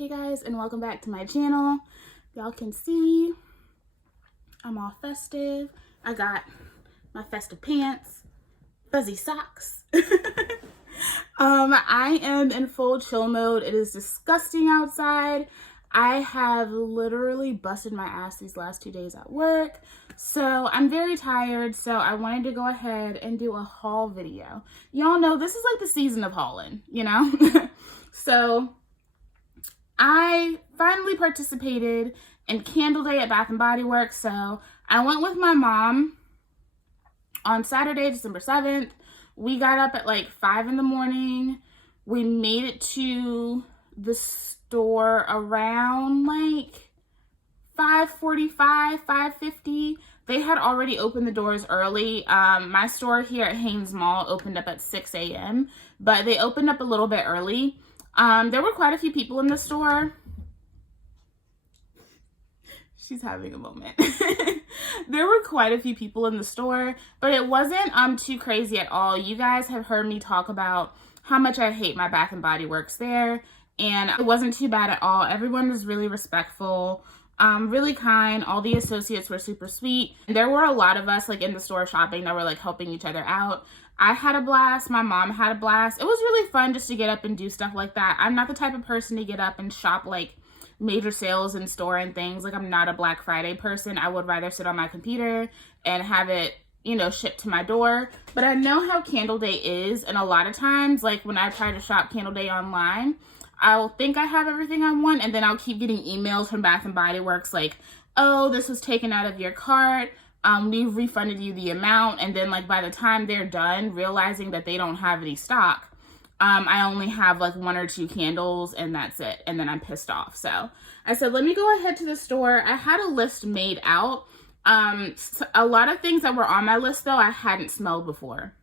Hey guys, and welcome back to my channel. Y'all can see I'm all festive. I got my festive pants, fuzzy socks. I am in full chill mode. It is disgusting outside. I have literally busted my ass these last 2 days at work. So I'm very tired. So I wanted to go ahead and do a haul video. Y'all know this is like the season of hauling, you know? So I finally participated in Candle Day at Bath & Bodyworks. So I went with my mom on Saturday, December 7th. We got up at like 5 in the morning. We made it to the store around like 5:45, 5:50. They had already opened the doors early. My store here at Haynes Mall opened up at 6 a.m., but they opened up a little bit early. There were quite a few people in the store. She's having a moment. There were quite a few people in the store, but it wasn't too crazy at all. You guys have heard me talk about how much I hate my Bath & Body Works there, and it wasn't too bad at all. Everyone was really respectful, really kind. All the associates were super sweet. There were a lot of us like in the store shopping that were like helping each other out. I had a blast. My mom had a blast. It was really fun just to get up and do stuff like that. I'm not the type of person to get up and shop like major sales in store and things. Like, I'm not a Black Friday person. I would rather sit on my computer and have it, you know, shipped to my door. But I know how Candle Day is, and a lot of times, like when I try to shop Candle Day online, I'll think I have everything I want, and then I'll keep getting emails from Bath & Body Works like, oh, this was taken out of your cart. We've refunded you the amount. And then like by the time they're done, realizing that they don't have any stock, I only have like 1 or 2 candles and that's it. And then I'm pissed off. So I said, let me go ahead to the store. I had a list made out. So a lot of things that were on my list though, I hadn't smelled before.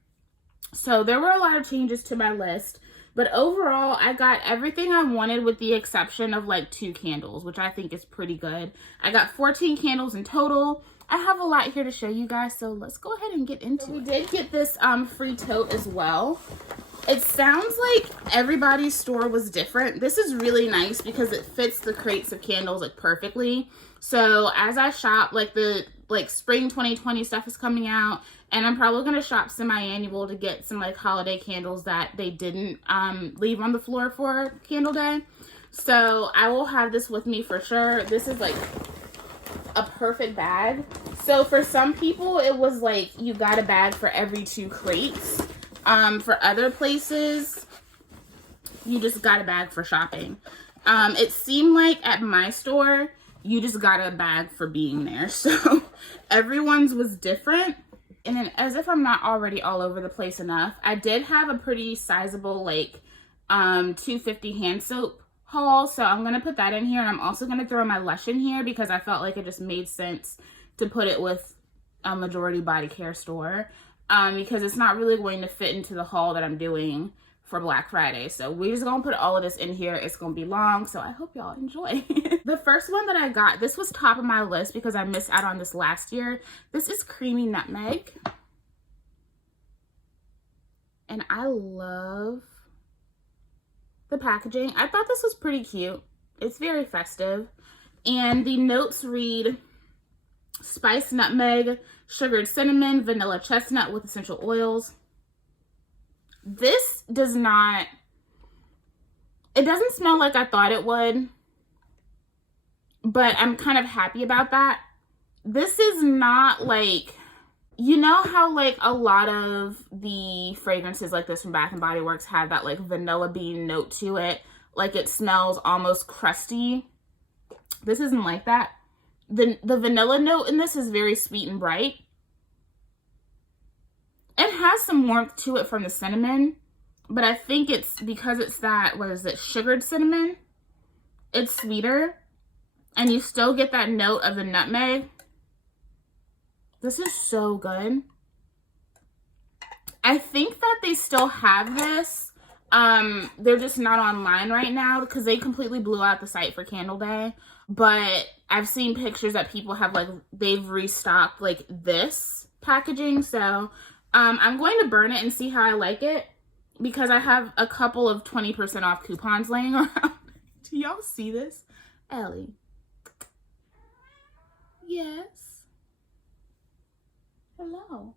So there were a lot of changes to my list, but overall I got everything I wanted with the exception of like 2 candles, which I think is pretty good. I got 14 candles in total. I have a lot here to show you guys, so let's go ahead and get into it. We did get this free tote as well. It sounds like everybody's store was different. This is really nice because it fits the crates of candles like perfectly. So as I shop, like the spring 2020 stuff is coming out, and I'm probably gonna shop semi-annual to get some like holiday candles that they didn't leave on the floor for Candle Day. So I will have this with me for sure. This is like a perfect bag. So for some people it was like you got a bag for every 2 crates. For other places you just got a bag for shopping. It seemed like at my store you just got a bag for being there. So everyone's was different. And then, as if I'm not already all over the place enough, I did have a pretty sizable like $2.50 hand soap haul, so I'm gonna put that in here, and I'm also gonna throw my Lush in here because I felt like it just made sense to put it with a majority body care store, because it's not really going to fit into the haul that I'm doing for Black Friday. So we're just gonna put all of this in here. It's gonna be long, so I hope y'all enjoy. The first one that I got, this was top of my list because I missed out on this last year. This is Creamy Nutmeg, and I love the packaging. I thought this was pretty cute. It's very festive. And the notes read spiced nutmeg, sugared cinnamon, vanilla chestnut with essential oils. This does not, it doesn't smell like I thought it would, but I'm kind of happy about that. This is not like, you know how like a lot of the fragrances like this from Bath & Body Works have that like vanilla bean note to it. Like it smells almost crusty. This isn't like that. The vanilla note in this is very sweet and bright. It has some warmth to it from the cinnamon, but I think it's because it's that, what is it, sugared cinnamon? It's sweeter, and you still get that note of the nutmeg. This is so good. I think that they still have this. They're just not online right now because they completely blew out the site for Candle Day. But I've seen pictures that people have like, they've restocked like this packaging. So I'm going to burn it and see how I like it because I have a couple of 20% off coupons laying around. Do y'all see this? Ellie. Yes. Hello.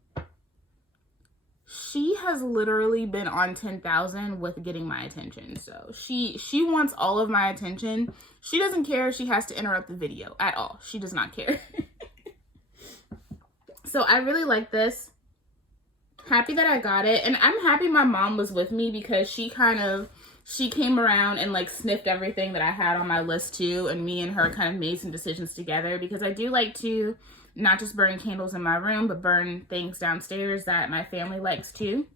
She has literally been on 10,000 with getting my attention. So she wants all of my attention. She doesn't care if she has to interrupt the video at all. She does not care. So I really like this. Happy that I got it. And I'm happy my mom was with me because she came around and like sniffed everything that I had on my list too. And me and her kind of made some decisions together because I do like to not just burn candles in my room, but burn things downstairs that my family likes too.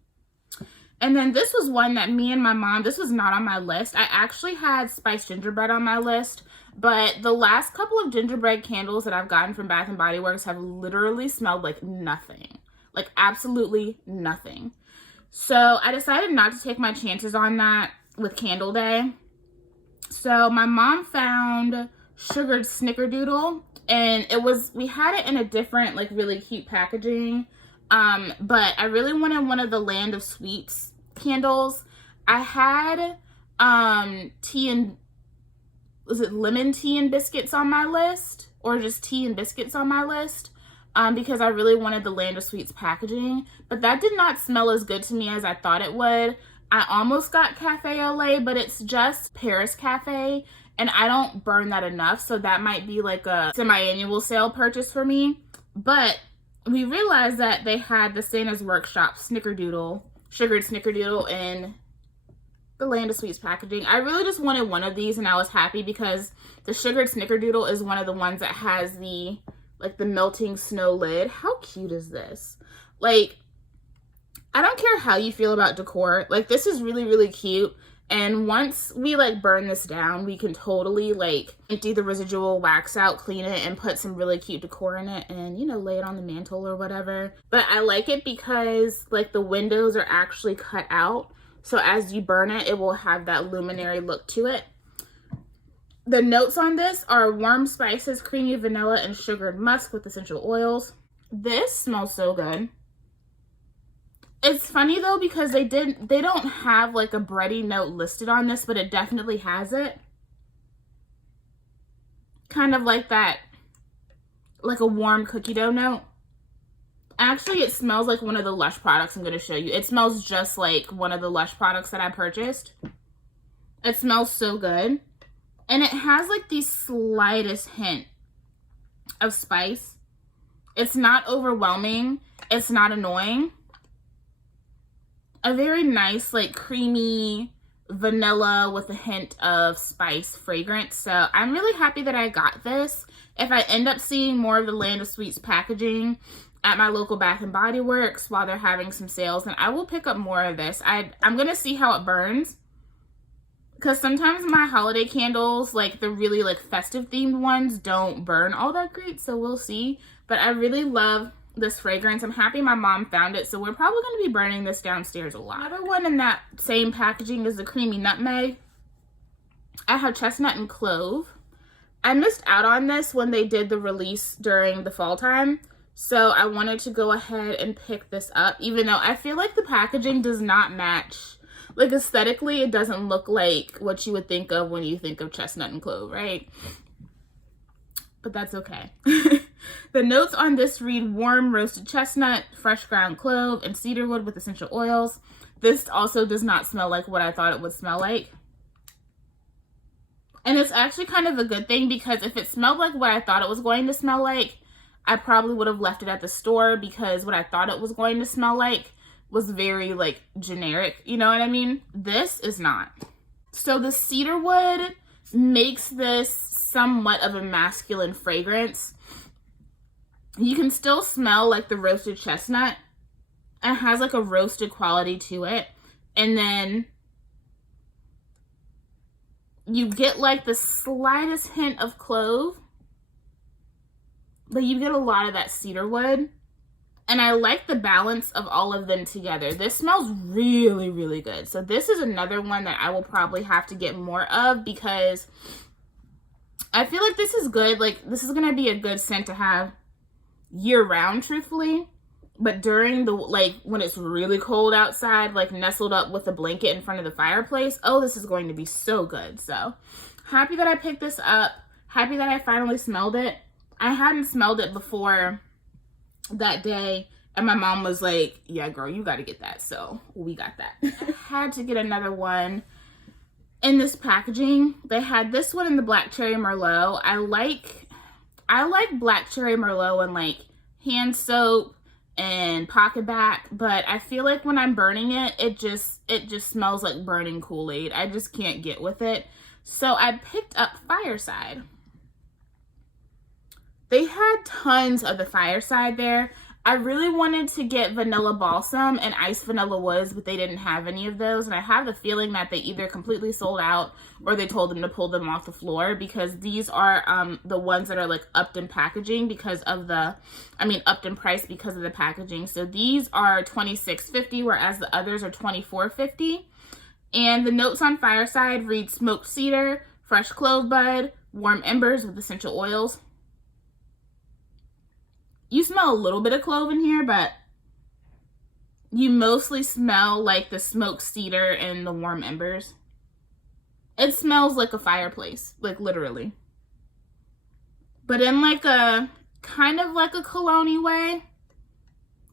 And then this was one that me and my mom, this was not on my list. I actually had spiced gingerbread on my list, but the last couple of gingerbread candles that I've gotten from Bath & Body Works have literally smelled like nothing. Like absolutely nothing. So I decided not to take my chances on that with Candle Day. So my mom found sugared snickerdoodle, and we had it in a different, like really cute packaging. But I really wanted one of the Land of Sweets candles. I had was it lemon tea and biscuits on my list, or just tea and biscuits on my list, because I really wanted the Land of Sweets packaging, but that did not smell as good to me as I thought it would. I almost got Cafe au lait, but it's just Paris Cafe, and I don't burn that enough, so that might be like a semi-annual sale purchase for me. But we realized that they had the Santa's Workshop snickerdoodle, sugared snickerdoodle in the Land of Sweets packaging. I really just wanted one of these, and I was happy because the sugared snickerdoodle is one of the ones that has the melting snow lid. How cute is this? Like, I don't care how you feel about decor. Like, this is really, really cute. And once we like burn this down, we can totally like empty the residual wax out, clean it, and put some really cute decor in it and, you know, lay it on the mantle or whatever. But I like it because like the windows are actually cut out. So as you burn it, it will have that luminary look to it. The notes on this are warm spices, creamy vanilla, and sugared musk with essential oils. This smells so good. It's funny though because they don't have like a bready note listed on this, but it definitely has it. Kind of like that, like a warm cookie dough note. Actually, it smells like one of the Lush products I'm going to show you. It smells just like one of the Lush products that I purchased. It smells so good. And it has like the slightest hint of spice. It's not overwhelming. It's not annoying. A very nice, like creamy vanilla with a hint of spice fragrance. So I'm really happy that I got this. If I end up seeing more of the Land of Sweets packaging at my local Bath & Body Works while they're having some sales, then I will pick up more of this. I'm going to see how it burns. Because sometimes my holiday candles, like the really like festive themed ones, don't burn all that great. So we'll see. But I really love this fragrance. I'm happy my mom found it, so we're probably going to be burning this downstairs a lot. Another one in that same packaging is the creamy nutmeg. I have chestnut and clove. I missed out on this when they did the release during the fall time, so I wanted to go ahead and pick this up, even though I feel like the packaging does not match. Like aesthetically, it doesn't look like what you would think of when you think of chestnut and clove, right? But that's okay. The notes on this read warm roasted chestnut, fresh ground clove, and cedarwood with essential oils. This also does not smell like what I thought it would smell like. And it's actually kind of a good thing because if it smelled like what I thought it was going to smell like, I probably would have left it at the store because what I thought it was going to smell like was very like generic, you know what I mean? This is not. So the cedarwood makes this somewhat of a masculine fragrance. You can still smell like the roasted chestnut. It has like a roasted quality to it. And then you get like the slightest hint of clove, but you get a lot of that cedarwood. And I like the balance of all of them together. This smells really, really good. So this is another one that I will probably have to get more of because I feel like this is good. Like this is going to be a good scent to have year round, truthfully. But during the, like when it's really cold outside, like nestled up with a blanket in front of the fireplace, oh, this is going to be so good. So Happy that I picked this up. Happy that I finally smelled it. I hadn't smelled it before that day, and my mom was like, yeah, girl, you got to get that. So we got that. I had to get another one in this packaging. They had this one in the Black Cherry Merlot. I like Black Cherry Merlot and like hand soap and pocket back, but I feel like when I'm burning it, it just smells like burning Kool-Aid. I just can't get with it. So I picked up Fireside. They had tons of the Fireside there. I really wanted to get Vanilla Balsam and Iced Vanilla Woods, but they didn't have any of those. And I have the feeling that they either completely sold out or they told them to pull them off the floor, because these are the ones that are like upped in packaging because of the, upped in price because of the packaging. So these are $26.50, whereas the others are $24.50. And the notes on Fireside read smoked cedar, fresh clove bud, warm embers with essential oils. You smell a little bit of clove in here, but you mostly smell like the smoked cedar and the warm embers. It smells like a fireplace, like literally. But in like a, kind of like a cologne-y way.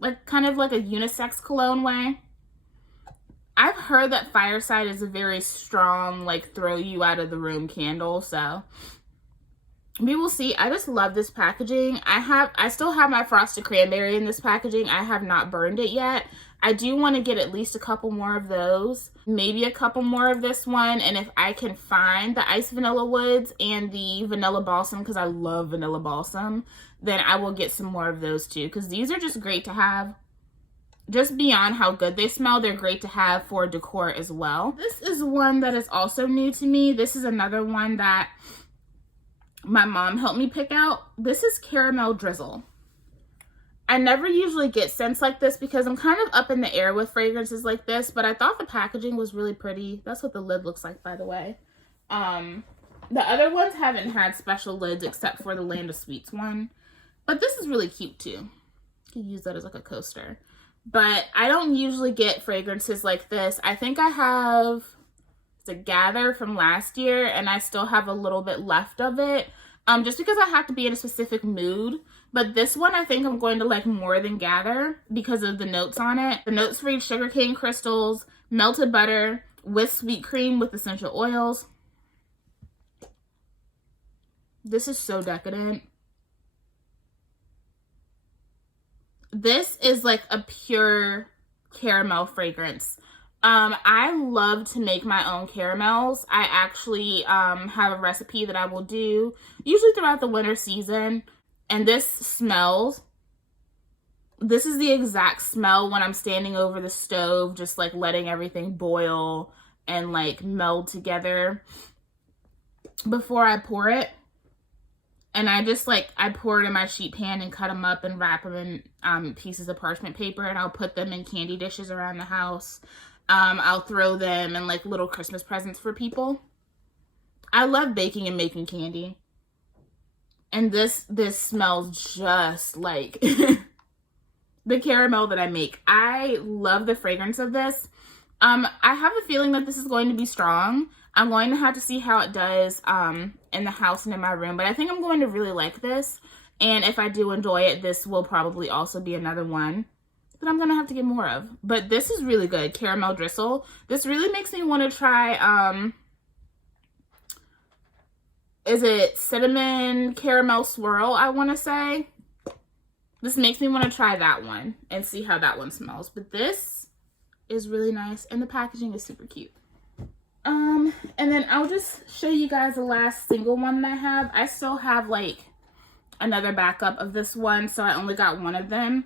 Like kind of like a unisex cologne way. I've heard that Fireside is a very strong, like throw you out of the room candle, so we will see. I just love this packaging. I still have my frosted cranberry in this packaging. I have not burned it yet. I do want to get at least a couple more of those, maybe a couple more of this one, and if I can find the Iced Vanilla Woods and the Vanilla Balsam, because I love Vanilla Balsam, then I will get some more of those too, because these are just great to have. Just beyond how good they smell, they're great to have for decor as well. This is one that is also new to me. This is another one that my mom helped me pick out. This is Caramel Drizzle. I never usually get scents like this because I'm kind of up in the air with fragrances like this, but I thought the packaging was really pretty. That's what the lid looks like, by the way. The other ones haven't had special lids except for the Land of Sweets one, but this is really cute too. You can use that as like a coaster. But I don't usually get fragrances like this. I think I have the Gather from last year, and I still have a little bit left of it, just because I have to be in a specific mood. But this one I think I'm going to like more than Gather because of the notes on it. The notes read sugarcane crystals, melted butter, with sweet cream with essential oils. This is so decadent. This is like a pure caramel fragrance. I love to make my own caramels. I actually have a recipe that I will do usually throughout the winter season. And this smells, this is the exact smell when I'm standing over the stove, just like letting everything boil and like meld together before I pour it. And I just like, I pour it in my sheet pan and cut them up and wrap them in pieces of parchment paper, and I'll put them in candy dishes around the house. I'll throw them in like little Christmas presents for people. I love baking and making candy. And this smells just like the caramel that I make. I love the fragrance of this. I have a feeling that this is going to be strong. I'm going to have to see how it does in the house and in my room, but I think I'm going to really like this. And if I do enjoy it, this will probably also be another one that I'm going to have to get more of. But this is really good, Caramel Drizzle. This really makes me want to try, is it Cinnamon Caramel Swirl, I want to say. This makes me want to try that one and see how that one smells. But this is really nice, and the packaging is super cute. And then I'll just show you guys the last single one that I have. I still have like another backup of this one, so I only got one of them.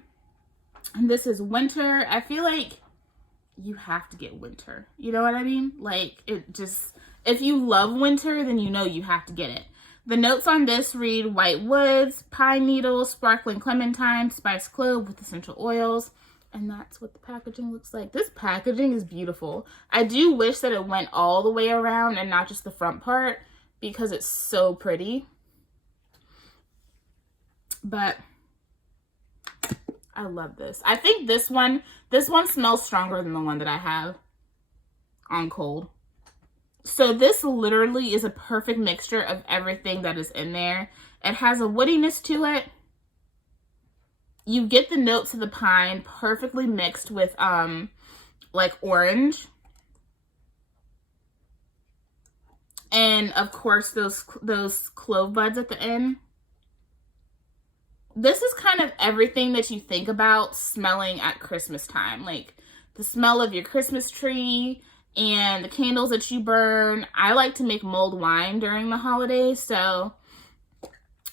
And this is Winter. I feel like you have to get Winter. You know what I mean? Like, it just, if you love Winter, then you know you have to get it. The notes on this read white woods, pine needles, sparkling clementine, spiced clove with essential oils. And that's what the packaging looks like. This packaging is beautiful. I do wish that it went all the way around and not just the front part, because it's so pretty. But I love this. I think this one smells stronger than the one that I have on cold. So this literally is a perfect mixture of everything that is in there. It has a woodiness to it. You get the notes of the pine perfectly mixed with like orange. And of course those clove buds at the end. This is kind of everything that you think about smelling at Christmas time. Like the smell of your Christmas tree and the candles that you burn. I like to make mulled wine during the holidays, so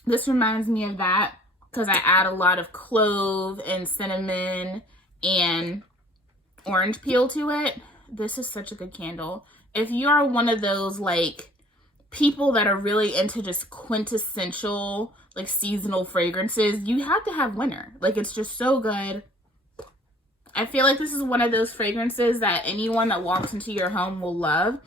this reminds me of that because I add a lot of clove and cinnamon and orange peel to it. This is such a good candle. If you are one of those like people that are really into just quintessential like seasonal fragrances, you have to have winter. Like it's just so good. I feel like this is one of those fragrances that anyone that walks into your home will love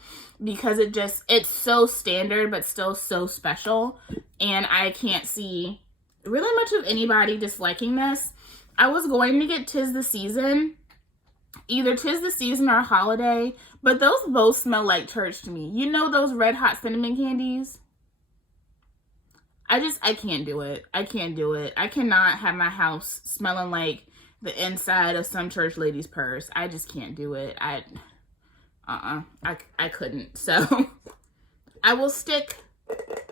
because it's so standard but still so special. And I can't see really much of anybody disliking this. I was going to get 'Tis the Season, either 'Tis the Season or Holiday, but those both smell like church to me. You know those red hot cinnamon candies? I can't do it. I can't do it. I cannot have my house smelling like the inside of some church lady's purse. I just can't do it. I couldn't. So I will stick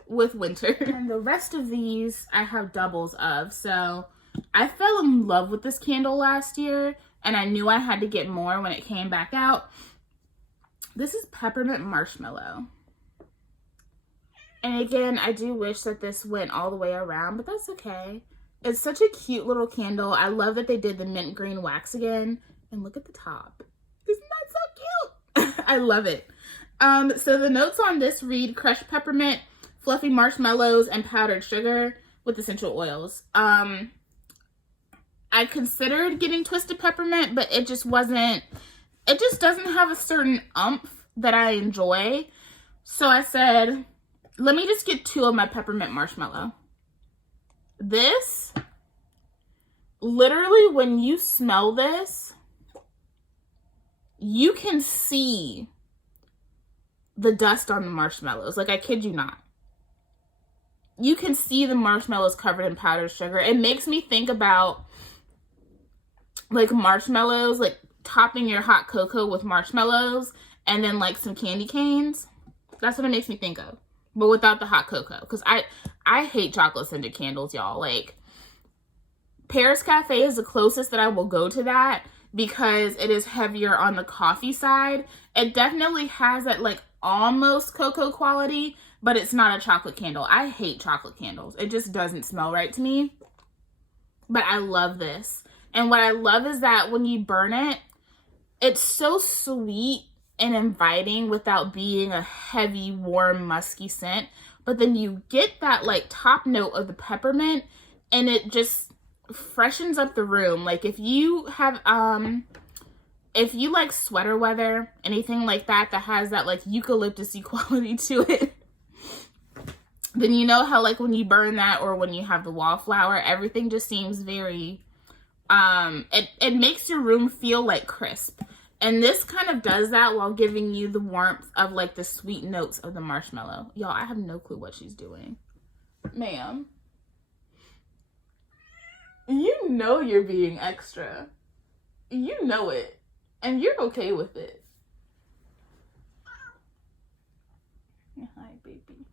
with winter. And the rest of these I have doubles of. So I fell in love with this candle last year and I knew I had to get more when it came back out. This is Peppermint Marshmallow. And again, I do wish that this went all the way around, but that's okay. It's such a cute little candle. I love that they did the mint green wax again. And look at the top. Isn't that so cute? I love it. So the notes on this read crushed peppermint, fluffy marshmallows, and powdered sugar with essential oils. I considered getting twisted peppermint, but it just doesn't have a certain umph that I enjoy. So I said, let me just get 2 of my peppermint marshmallow. This, literally when you smell this, you can see the dust on the marshmallows. Like, I kid you not. You can see the marshmallows covered in powdered sugar. It makes me think about like marshmallows, like topping your hot cocoa with marshmallows and then like some candy canes. That's what it makes me think of, but without the hot cocoa. Because I hate chocolate scented candles, y'all. Like, Paris Cafe is the closest that I will go to that because it is heavier on the coffee side. It definitely has that like almost cocoa quality, but it's not a chocolate candle. I hate chocolate candles. It just doesn't smell right to me. But I love this. And what I love is that when you burn it, it's so sweet and inviting without being a heavy, warm, musky scent. But then you get that like top note of the peppermint and it just freshens up the room. Like if you have, if you like sweater weather, anything like that has that like eucalyptus-y quality to it, then you know how like when you burn that or when you have the wallflower, everything just seems very, it makes your room feel like crisp. And this kind of does that while giving you the warmth of like the sweet notes of the marshmallow. Y'all, I have no clue what she's doing. Ma'am. You know you're being extra. You know it. And you're okay with it. Hi, baby.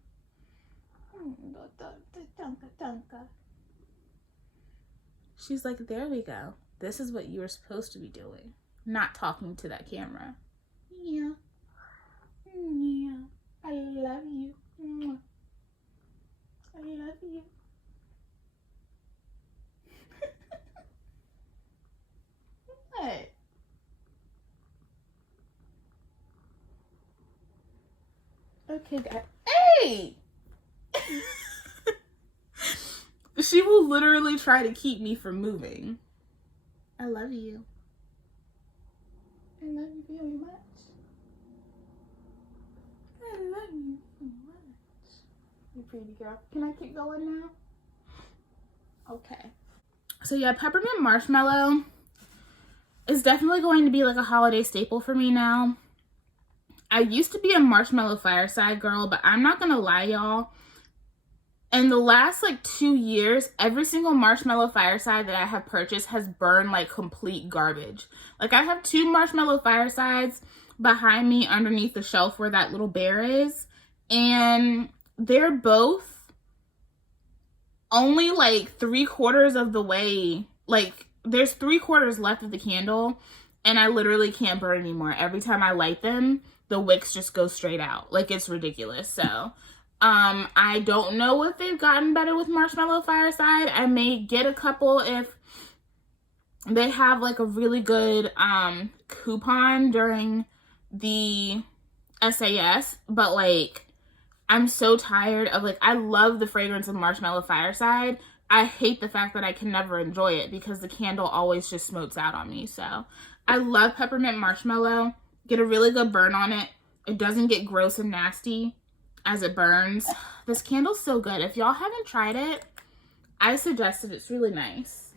She's like, there we go. This is what you were supposed to be doing. Not talking to that camera. Yeah. Yeah. I love you. I love you. What? Okay, guys. Hey! She will literally try to keep me from moving. I love you. I love you very much. I love you so much. You pretty girl. Can I keep going now? Okay. So yeah, Peppermint Marshmallow is definitely going to be like a holiday staple for me now. I used to be a Marshmallow Fireside girl, but I'm not gonna lie, y'all. In the last like 2 years, every single Marshmallow Fireside that I have purchased has burned like complete garbage. Like, I have 2 Marshmallow Firesides behind me underneath the shelf where that little bear is, and they're both only like 3/4 of the way. Like, there's 3/4 left of the candle, and I literally can't burn anymore. Every time I light them, the wicks just go straight out. Like, it's ridiculous. So I don't know if they've gotten better with Marshmallow Fireside. I may get a couple if they have like a really good coupon during the SAS, but like, I'm so tired of, like, I love the fragrance of Marshmallow Fireside. I hate the fact that I can never enjoy it because the candle always just smokes out on me. So I love Peppermint Marshmallow. Get a really good burn on it. It doesn't get gross and nasty as it burns. This candle's so good. If y'all haven't tried it, I suggest it. It's really nice.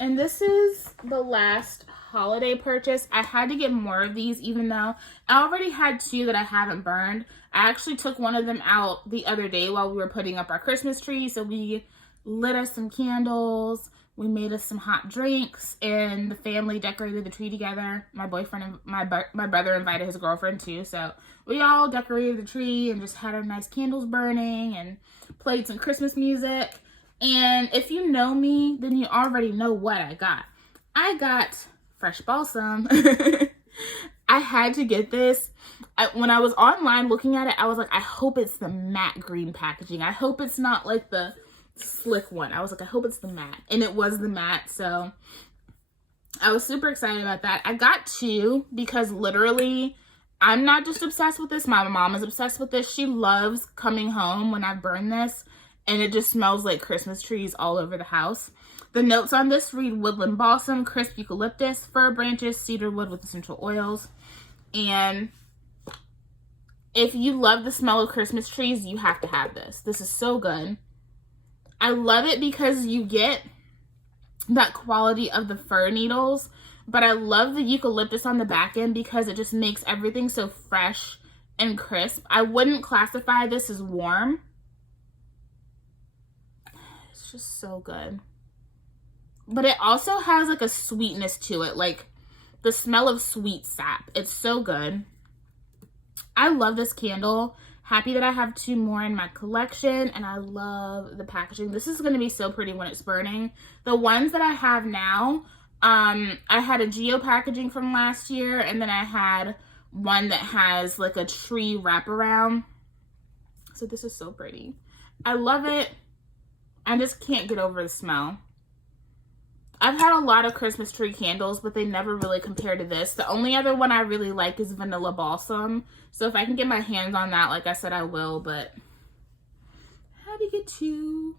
And this is the last holiday purchase. I had to get more of these, even though I already had 2 that I haven't burned. I actually took one of them out the other day while we were putting up our Christmas tree. So we lit us some candles, we made us some hot drinks, and the family decorated the tree together. My boyfriend and my brother invited his girlfriend too, so we all decorated the tree and just had our nice candles burning and played some Christmas music. And if you know me, then you already know what I got. I got fresh balsam. I had to get this. When I was online looking at it, I was like, I hope it's the matte green packaging. I hope it's not like the slick one. I was like, I hope it's the matte. And it was the matte, so I was super excited about that. I got 2 because literally, I'm not just obsessed with this. My mom is obsessed with this. She loves coming home when I burn this, and it just smells like Christmas trees all over the house. The notes on this read woodland balsam, crisp eucalyptus, fir branches, cedar wood with essential oils. And if you love the smell of Christmas trees, you have to have this. This is so good. I love it because you get that quality of the fir needles, but I love the eucalyptus on the back end because it just makes everything so fresh and crisp. I wouldn't classify this as warm. It's just so good. But it also has like a sweetness to it, like the smell of sweet sap. It's so good. I love this candle. Happy that I have 2 more in my collection, and I love the packaging. This is going to be so pretty when it's burning. The ones that I have now, I had a geo packaging from last year, and then I had one that has like a tree wraparound. So this is so pretty. I love it. I just can't get over the smell. I've had a lot of Christmas tree candles, but they never really compare to this. The only other one I really like is Vanilla Balsam. So if I can get my hands on that, like I said, I will. But I had to get 2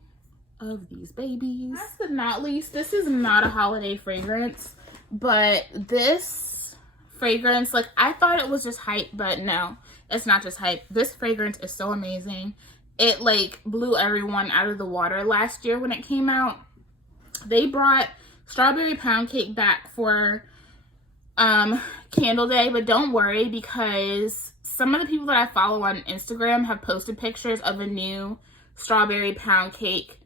of these babies. Last but not least, this is not a holiday fragrance. But this fragrance, like, I thought it was just hype. But no, it's not just hype. This fragrance is so amazing. It, like, blew everyone out of the water last year when it came out. They brought Strawberry Pound Cake back for Candle Day, but don't worry because some of the people that I follow on Instagram have posted pictures of a new Strawberry Pound Cake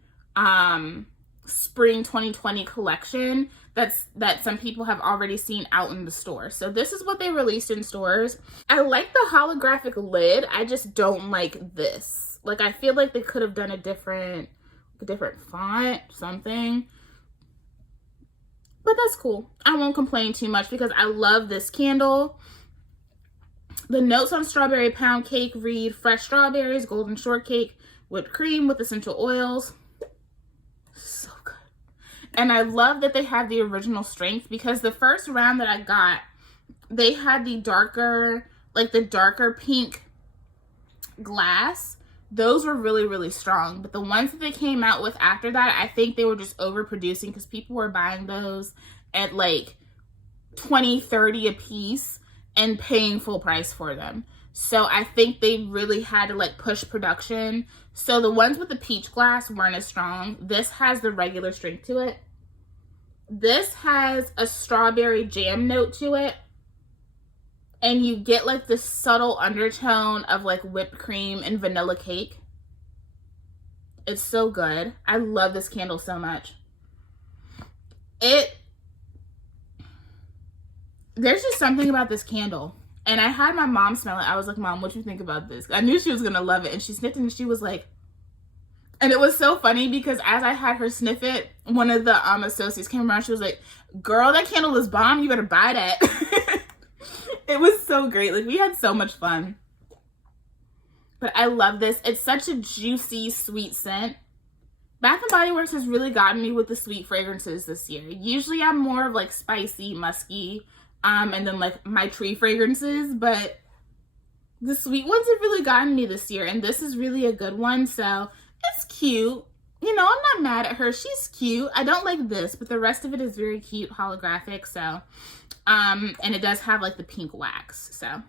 Spring 2020 collection that some people have already seen out in the store. So this is what they released in stores. I like the holographic lid. I just don't like this. Like, I feel like they could have done a different font, something. But that's cool. I won't complain too much because I love this candle. The notes on Strawberry Pound Cake read fresh strawberries, golden shortcake, whipped cream with essential oils. So good. And I love that they have the original strength because the first round that I got, they had the darker, like the darker pink glass. Those were really, really strong. But the ones that they came out with after that, I think they were just overproducing because people were buying those at like $20, $30 a piece and paying full price for them. So I think they really had to like push production. So the ones with the peach glass weren't as strong. This has the regular strength to it. This has a strawberry jam note to it. and you get like this subtle undertone of like whipped cream and vanilla cake. It's so good. I love this candle so much. There's just something about this candle. And I had my mom smell it. I was like, Mom, what you think about this? I knew she was going to love it. And she sniffed it and she was like, and it was so funny because as I had her sniff it, one of the associates came around. She was like, girl, that candle is bomb. You better buy that. It was so great. Like, we had so much fun. But I love this. It's such a juicy, sweet scent. Bath & Body Works has really gotten me with the sweet fragrances this year. Usually I'm more of like spicy, musky, and then like my tree fragrances. But the sweet ones have really gotten me this year. And this is really a good one. So it's cute. You know, I'm not mad at her. She's cute. I don't like this, but the rest of it is very cute, holographic. So, and it does have like the pink wax. So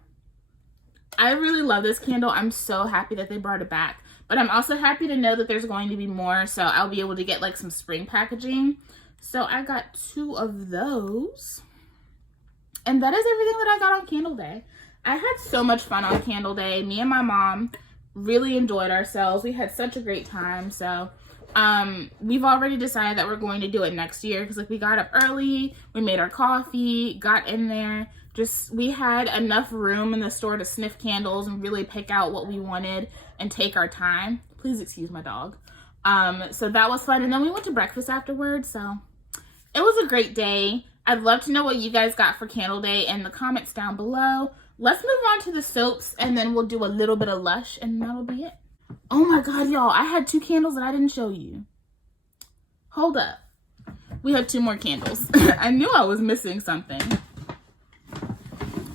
I really love this candle. I'm so happy that they brought it back. But I'm also happy to know that there's going to be more. So I'll be able to get like some spring packaging. So I got 2 of those. And that is everything that I got on Candle Day. I had so much fun on Candle Day. Me and my mom really enjoyed ourselves. We had such a great time. So we've already decided that we're going to do it next year. Because like we got up early. We made our coffee. Got in there. We had enough room in the store to sniff candles and really pick out what we wanted and take our time. Please excuse my dog. So that was fun. And then we went to breakfast afterwards. So it was a great day. I'd love to know what you guys got for Candle Day in the comments down below. Let's move on to the soaps and then we'll do a little bit of Lush and that'll be it. Oh my God, y'all. I had 2 candles that I didn't show you. Hold up. We had 2 more candles. I knew I was missing something.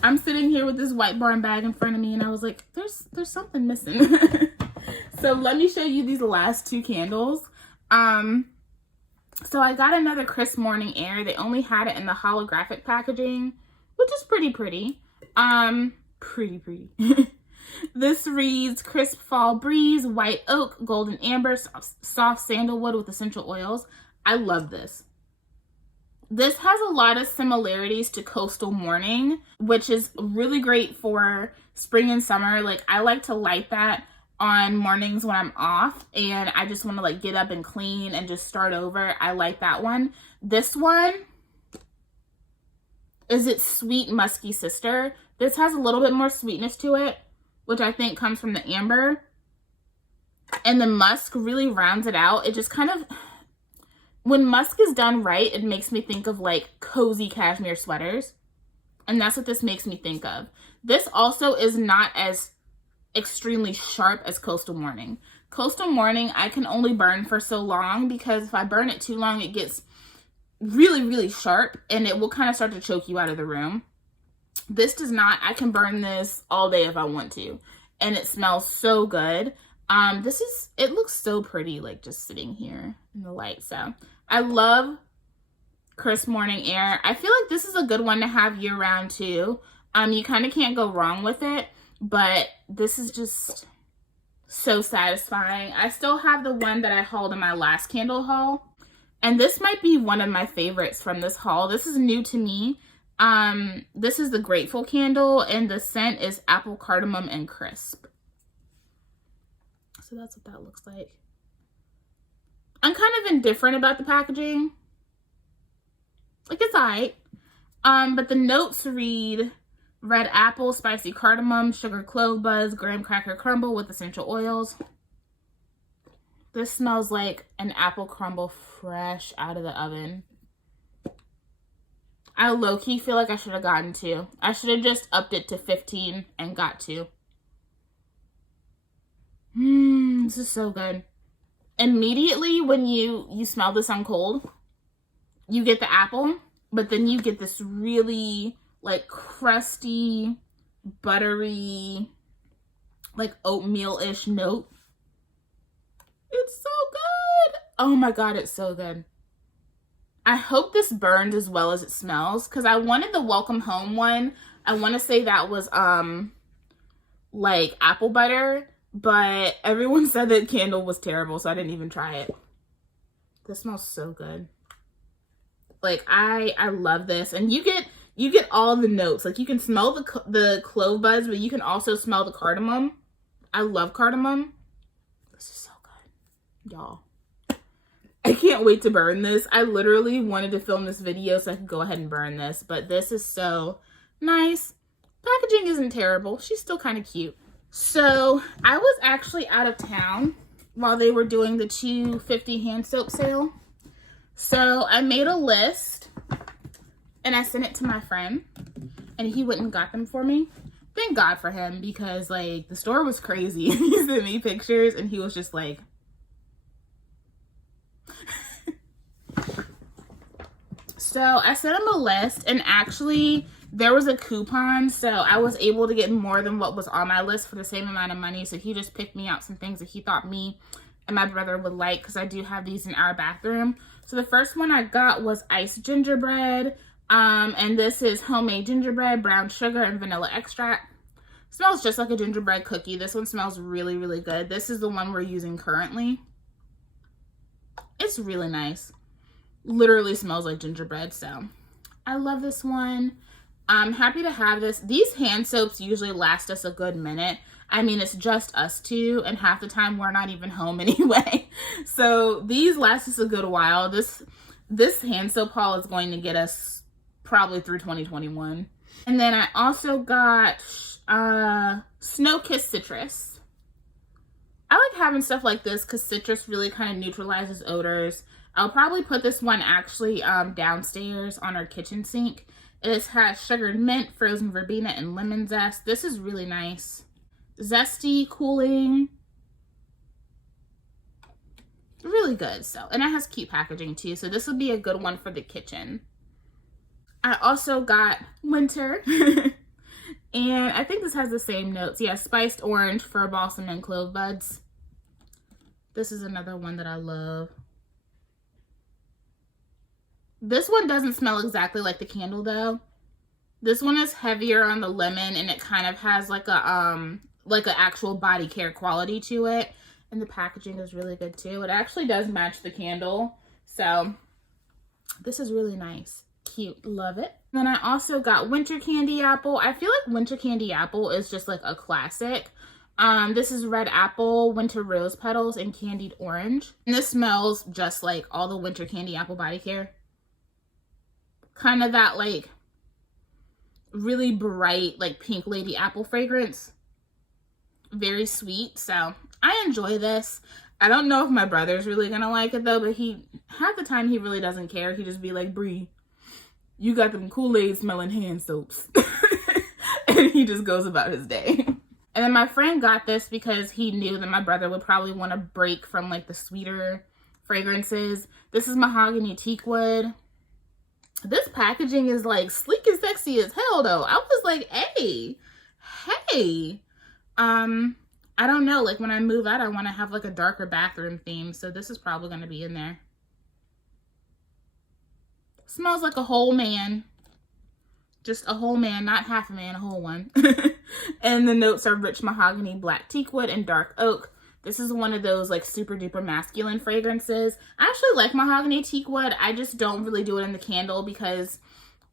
I'm sitting here with this White Barn bag in front of me and I was like, there's something missing. So let me show you these last 2 candles. So I got another Crisp Morning Air. They only had it in the holographic packaging, which is pretty. Pretty. This reads Crisp Fall Breeze, White Oak, Golden Amber, Soft Sandalwood with essential oils. I love this. This has a lot of similarities to Coastal Morning, which is really great for spring and summer. Like, I like to light that on mornings when I'm off and I just want to like get up and clean and just start over. I like that one. This one is its Sweet Musky Sister. This has a little bit more sweetness to it, which I think comes from the amber. And the musk really rounds it out. It just kind of... When musk is done right, it makes me think of like cozy cashmere sweaters. And that's what this makes me think of. This also is not as extremely sharp as Coastal Morning. Coastal Morning, I can only burn for so long because if I burn it too long, it gets really sharp and it will kind of start to choke you out of the room. This does not. I can burn this all day if I want to. And it smells so good. It looks so pretty, like just sitting here in the light. So I love Crisp Morning Air. I feel like this is a good one to have year round too. You kind of can't go wrong with it, but this is just so satisfying. I still have the one that I hauled in my last candle haul. And this might be one of my favorites from this haul. This is new to me. This is the Grateful candle and the scent is Apple Cardamom and Crisp. So that's what that looks like. I'm kind of indifferent about the packaging. Like, it's alright. But the notes read red apple, spicy cardamom, sugar clove buzz, graham cracker crumble with essential oils. This smells like an apple crumble fresh out of the oven. I low-key feel like I should have gotten 2. I should have just upped it to 15 and got 2. This is so good. Immediately when you smell this on cold, you get the apple, but then you get this really like crusty, buttery, like oatmeal-ish note. It's so good. Oh my God, it's so good. I hope this burned as well as it smells because I wanted the Welcome Home one. I want to say that was like apple butter. But everyone said that candle was terrible, so I didn't even try it. This smells so good. Like, I love this. And you You get all the notes. Like, you can smell the clove buds, but you can also smell the cardamom. I love cardamom. This is so good, y'all. I can't wait to burn this. I literally wanted to film this video so I could go ahead and burn this, but this is so nice. Packaging isn't terrible. She's still kind of cute. So I was actually out of town while they were doing the $2.50 hand soap sale. So I made a list and I sent it to my friend, and he went and got them for me. Thank God for him, because like the store was crazy. He sent me pictures and he was just like, so I sent him a list, and actually there was a coupon, so I was able to get more than what was on my list for the same amount of money. So he just picked me out some things that he thought me and my brother would like, because I do have these in our bathroom. So the first one I got was iced gingerbread. And this is homemade gingerbread, brown sugar, and vanilla extract. Smells just like a gingerbread cookie. This one smells really, really good. This is the one we're using currently. It's really nice. Literally smells like gingerbread, so I love this one. I'm happy to have this. These hand soaps usually last us a good minute. I mean, it's just us two, and half the time we're not even home anyway. So these last us a good while. This hand soap haul is going to get us probably through 2021. And then I also got Snow Kiss Citrus. I like having stuff like this because citrus really kind of neutralizes odors. I'll probably put this one actually downstairs on our kitchen sink. It has sugared mint, frozen verbena, and lemon zest. This is really nice. Zesty, cooling. Really good. So, and it has cute packaging too. So this would be a good one for the kitchen. I also got winter. And I think this has the same notes. Yeah, spiced orange for balsam and clove buds. This is another one that I love. This one doesn't smell exactly like the candle though. This one is heavier on the lemon, and it kind of has like an actual body care quality to it. And the packaging is really good too. It actually does match the candle. So this is really nice. Cute. Love it. Then I also got winter candy apple. I feel like winter candy apple is just like a classic. This is red apple, winter rose petals, and candied orange. And this smells just like all the winter candy apple body care. Kind of that like really bright like pink lady apple fragrance. Very sweet. So I enjoy this. I don't know if my brother's really gonna like it though, but half the time he really doesn't care. He just be like, Bree, you got them Kool-Aid smelling hand soaps. And he just goes about his day. And then my friend got this because he knew that my brother would probably want to break from like the sweeter fragrances. This is mahogany teakwood. This packaging is like sleek and sexy as hell though. I was like, hey. I don't know, like when I move out, I want to have like a darker bathroom theme. So this is probably going to be in there. Smells like a whole man. Just a whole man, not half a man, a whole one. And the notes are rich mahogany, black teakwood, and dark oak. This is one of those like super duper masculine fragrances. I actually like mahogany teakwood. I just don't really do it in the candle because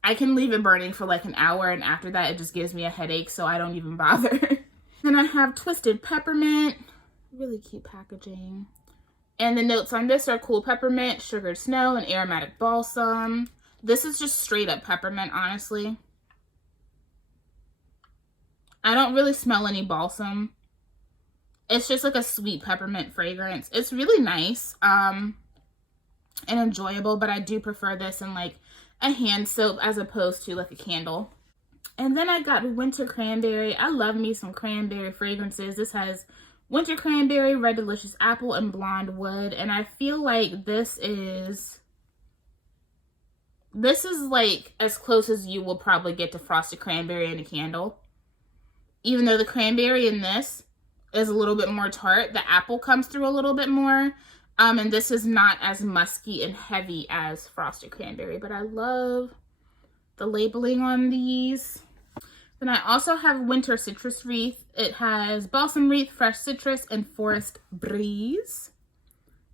I can leave it burning for like an hour, and after that it just gives me a headache, so I don't even bother. Then I have twisted peppermint. Really cute packaging. And the notes on this are cool peppermint, sugared snow, and aromatic balsam. This is just straight up peppermint, honestly. I don't really smell any balsam. It's just like a sweet peppermint fragrance. It's really nice and enjoyable, but I do prefer this in like a hand soap as opposed to like a candle. And then I got winter cranberry. I love me some cranberry fragrances. This has winter cranberry, red delicious apple, and blonde wood. And I feel like this is like as close as you will probably get to frosted cranberry in a candle. Even though the cranberry in this is a little bit more tart, the apple comes through a little bit more. And this is not as musky and heavy as frosted cranberry, but I love the labeling on these. Then I also have winter citrus wreath. It has balsam wreath, fresh citrus, and forest breeze.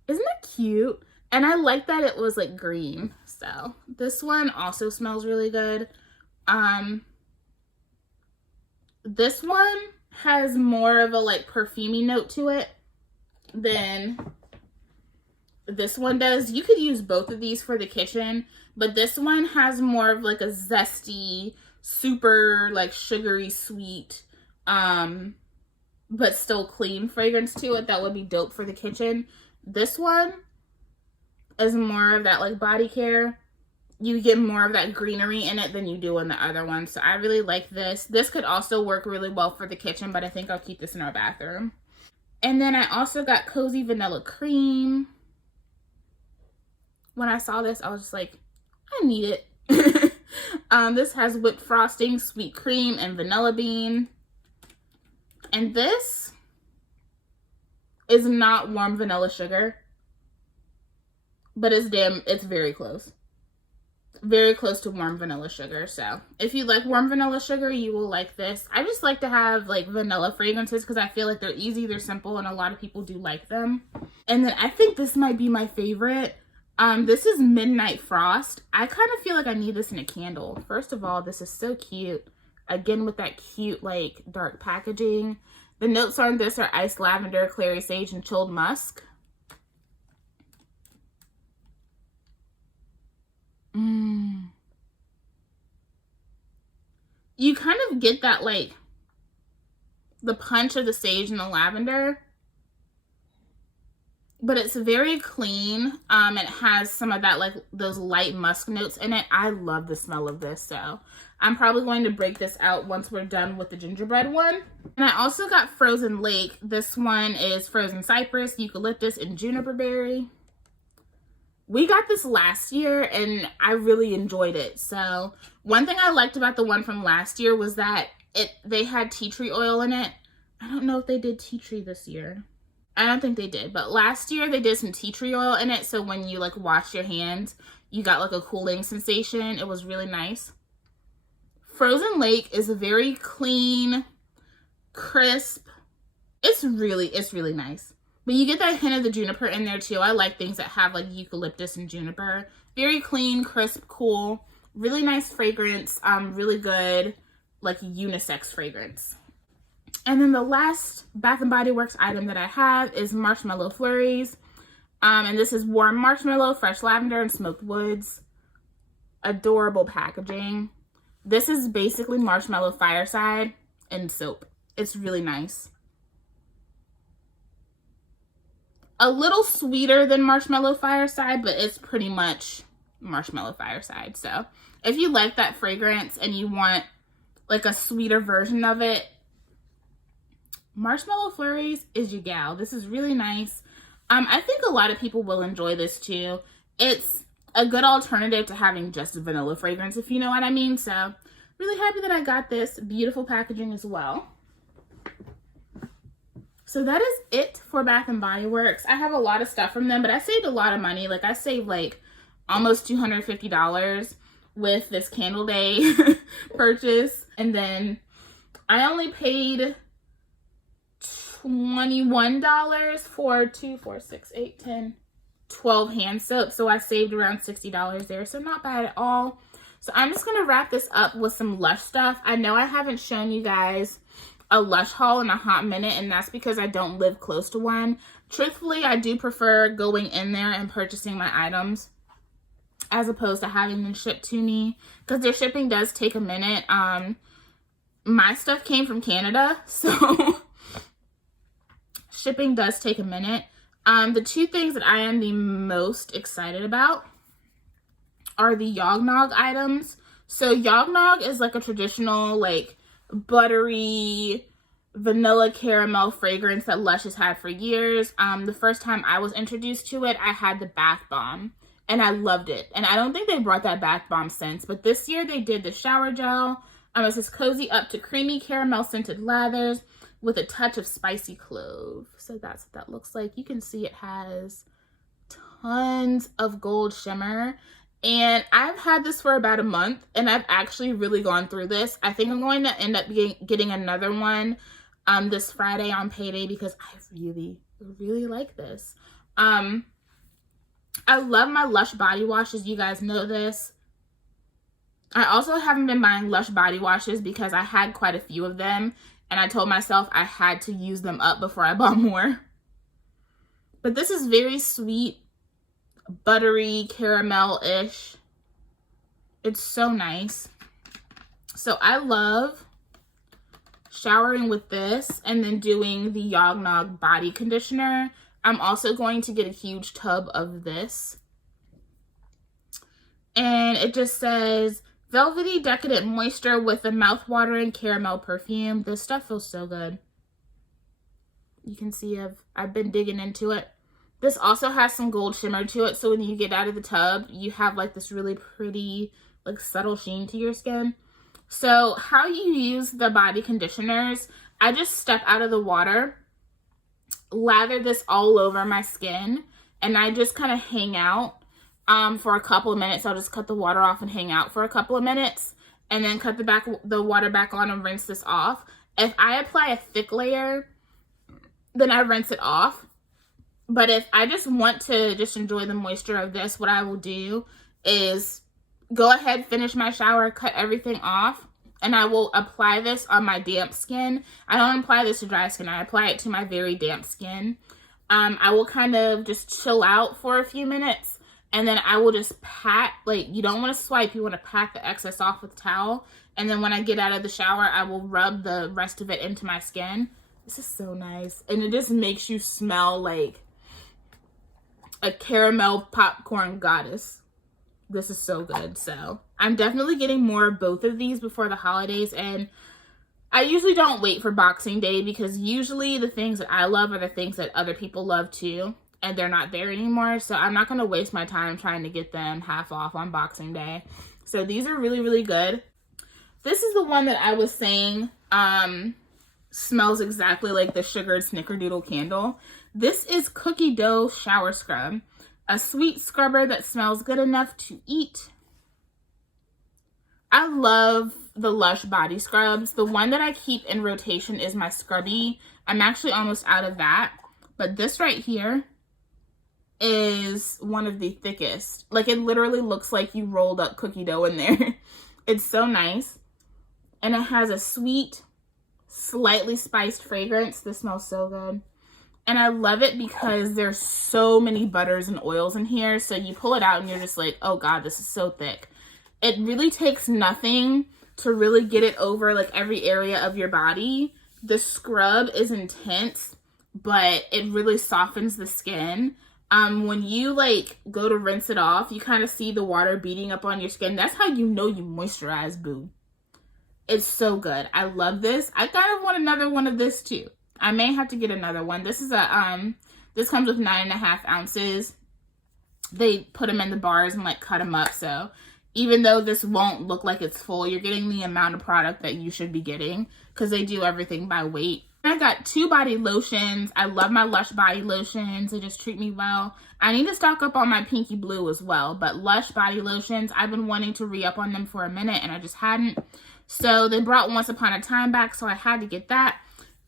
Isn't that cute? And I like that it was like green. So this one also smells really good. This one has more of a like perfumey note to it than this one does. You could use both of these for the kitchen, but this one has more of like a zesty, super like sugary sweet, but still clean fragrance to it that would be dope for the kitchen. This one is more of that like body care. You get more of that greenery in it than you do in the other one. So I really like this. This could also work really well for the kitchen, but I think I'll keep this in our bathroom. And then I also got Cozy Vanilla Cream. When I saw this, I was just like, I need it. This has whipped frosting, sweet cream, and vanilla bean. And this is not warm vanilla sugar, but it's very close. Very close to warm vanilla sugar. So if you like warm vanilla sugar, you will like this. I just like to have like vanilla fragrances because I feel like they're easy, they're simple, and a lot of people do like them. And then I think this might be my favorite. This is Midnight Frost. I kind of feel like I need this in a candle. First of all, this is so cute. Again, with that cute, like, dark packaging. The notes on this are iced lavender, clary sage, and chilled musk. You kind of get that, like, the punch of the sage and the lavender. But it's very clean. It has some of that, like, those light musk notes in it. I love the smell of this, so I'm probably going to break this out once we're done with the gingerbread one. And I also got Frozen Lake. This one is frozen cypress, eucalyptus, and juniper berry. We got this last year, and I really enjoyed it. So one thing I liked about the one from last year was that they had tea tree oil in it. I don't know if they did tea tree this year. I don't think they did, but last year they did some tea tree oil in it, so when you like wash your hands, you got like a cooling sensation. It was really nice. Frozen Lake is very clean, crisp. It's really nice. But you get that hint of the juniper in there too. I like things that have like eucalyptus and juniper. Very clean, crisp, cool. Really nice fragrance. Really good like unisex fragrance. And then the last Bath & Body Works item that I have is Marshmallow Flurries. And this is warm marshmallow, fresh lavender, and smoked woods. Adorable packaging. This is basically Marshmallow Fireside and soap. It's really nice. A little sweeter than Marshmallow Fireside, but it's pretty much Marshmallow Fireside. So if you like that fragrance and you want like a sweeter version of it, Marshmallow Flurries is your gal. This is really nice. I think a lot of people will enjoy this too. It's a good alternative to having just a vanilla fragrance, if you know what I mean. So really happy that I got this. Beautiful packaging as well. So that is it for Bath & Body Works. I have a lot of stuff from them, but I saved a lot of money. Like I saved like almost $250 with this Candle Day purchase. And then I only paid $21 for 2, 4, 6, 8, 10, 12 hand soaps. So I saved around $60 there. So not bad at all. So I'm just going to wrap this up with some Lush stuff. I know I haven't shown you guys a Lush haul in a hot minute, and that's because I don't live close to one. Truthfully, I do prefer going in there and purchasing my items as opposed to having them shipped to me, because their shipping does take a minute. My stuff came from Canada, so shipping does take a minute. The two things that I am the most excited about are the Yognog items. So Yognog is like a traditional like buttery vanilla caramel fragrance that Lush has had for years. The first time I was introduced to it, I had the bath bomb and I loved it. And I don't think they brought that bath bomb since, but this year they did the shower gel. It says cozy up to creamy caramel scented lathers with a touch of spicy clove. So that's what that looks like. You can see it has tons of gold shimmer. And I've had this for about a month, and I've actually really gone through this. I think I'm going to end up getting another one this Friday on payday because I really, really like this. I love my Lush body washes. You guys know this. I also haven't been buying Lush body washes because I had quite a few of them, and I told myself I had to use them up before I bought more. But this is very sweet, buttery, caramel-ish. It's so nice. So I love showering with this and then doing the Yognog body conditioner. I'm also going to get a huge tub of this. And it just says, velvety decadent moisture with a mouth-watering caramel perfume. This stuff feels so good. You can see I've been digging into it. This also has some gold shimmer to it, so when you get out of the tub, you have like this really pretty, like subtle sheen to your skin. So how you use the body conditioners, I just step out of the water, lather this all over my skin, and I just kind of hang out for a couple of minutes. I'll just cut the water off and hang out for a couple of minutes, and then cut the water back on and rinse this off. If I apply a thick layer, then I rinse it off. But if I just want to just enjoy the moisture of this, what I will do is go ahead, finish my shower, cut everything off, and I will apply this on my damp skin. I don't apply this to dry skin. I apply it to my very damp skin. I will kind of just chill out for a few minutes, and then I will just pat, like, you don't want to swipe, you want to pat the excess off with a towel. And then when I get out of the shower, I will rub the rest of it into my skin. This is so nice. And it just makes you smell like a caramel popcorn goddess. This is so good. So I'm definitely getting more of both of these before the holidays. And I usually don't wait for Boxing Day because usually the things that I love are the things that other people love too. And they're not there anymore. So I'm not going to waste my time trying to get them half off on Boxing Day. So these are really, really good. This is the one that I was saying smells exactly like the sugared snickerdoodle candle. This is Cookie Dough Shower Scrub, a sweet scrubber that smells good enough to eat. I love the Lush body scrubs. The one that I keep in rotation is my Scrubby. I'm actually almost out of that, but this right here is one of the thickest. Like, it literally looks like you rolled up cookie dough in there. It's so nice. And it has a sweet, slightly spiced fragrance. This smells so good. And I love it because there's so many butters and oils in here. So you pull it out and you're just like, oh God, this is so thick. It really takes nothing to really get it over like every area of your body. The scrub is intense, but it really softens the skin. When you like go to rinse it off, you kind of see the water beating up on your skin. That's how you know you moisturize, boo. It's so good. I love this. I kind of want another one of this too. I may have to get another one. This is this comes with 9.5 ounces. They put them in the bars and like cut them up. So even though this won't look like it's full, you're getting the amount of product that you should be getting because they do everything by weight. I got 2 body lotions. I love my Lush body lotions. They just treat me well. I need to stock up on my Pinky Blue as well. But Lush body lotions, I've been wanting to re-up on them for a minute and I just hadn't. So they brought Once Upon a Time back, so I had to get that.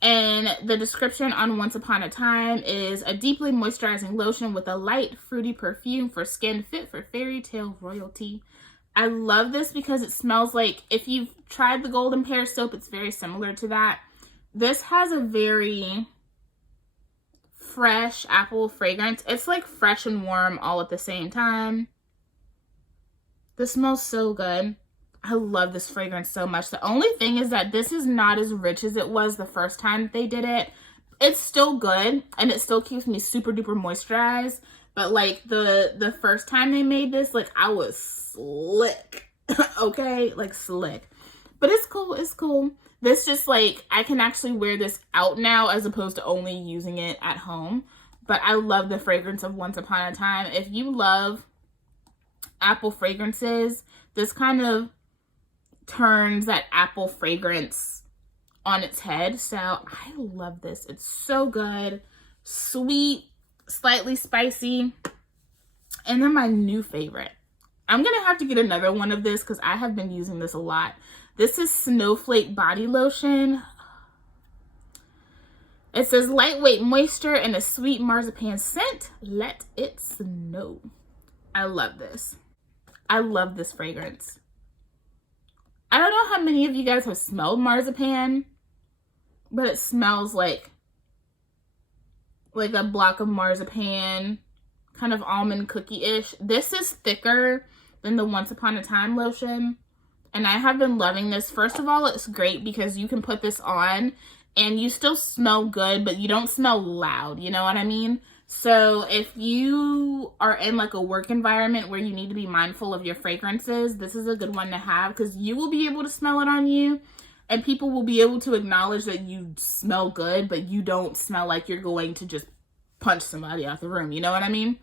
And the description on Once Upon a Time is a deeply moisturizing lotion with a light, fruity perfume for skin fit for fairy tale royalty. I love this because it smells like, if you've tried the Golden Pear soap, it's very similar to that. This has a very fresh apple fragrance. It's like fresh and warm all at the same time. This smells so good. I love this fragrance so much. The only thing is that this is not as rich as it was the first time that they did it. It's still good and it still keeps me super duper moisturized. But like the first time they made this, like I was slick. Okay, like slick. But it's cool, it's cool. This just like, I can actually wear this out now as opposed to only using it at home. But I love the fragrance of Once Upon a Time. If you love apple fragrances, this kind of turns that apple fragrance on its head. So I love this. It's so good. Sweet, slightly spicy. And then my new favorite. I'm going to have to get another one of this because I have been using this a lot. This is Snowflake Body Lotion. It says lightweight moisture and a sweet marzipan scent. Let it snow. I love this. I love this fragrance. I don't know how many of you guys have smelled marzipan, but it smells like a block of marzipan, kind of almond cookie-ish. This is thicker than the Once Upon a Time lotion, and I have been loving this. First of all, it's great because you can put this on and you still smell good, but you don't smell loud, you know what I mean? So if you are in like a work environment where you need to be mindful of your fragrances, this is a good one to have because you will be able to smell it on you and people will be able to acknowledge that you smell good, but you don't smell like you're going to just punch somebody out the room, you know what I mean?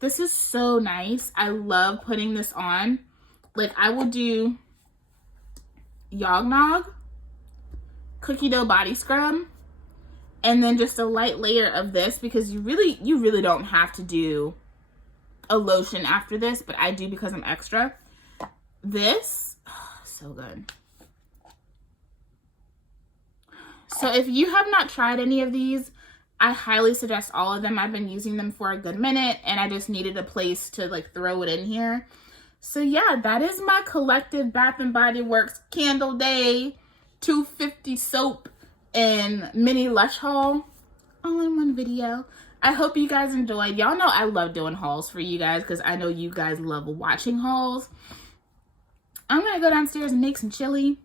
This is so nice. I love putting this on. Like, I will do Yognog, cookie dough body scrub, and then just a light layer of this because you really don't have to do a lotion after this, but I do because I'm extra. This, oh, so good. So if you have not tried any of these, I highly suggest all of them. I've been using them for a good minute and I just needed a place to like throw it in here. So yeah, that is my collective Bath and Body Works Candle Day 250 soap and mini Lush haul all in one video. I hope you guys enjoyed. Y'all know I love doing hauls for you guys because I know you guys love watching hauls. I'm gonna go downstairs and make some chili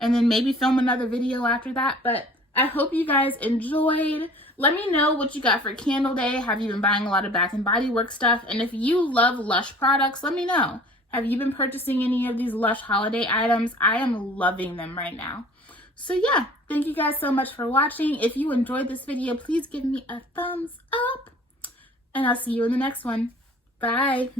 and then maybe film another video after that, but I hope you guys enjoyed. Let me know what you got for Candle Day. Have you been buying a lot of Bath and Body Works stuff? And if you love Lush products, let me know. Have you been purchasing any of these Lush holiday items? I am loving them right now. So yeah, thank you guys so much for watching. If you enjoyed this video, please give me a thumbs up. And I'll see you in the next one. Bye.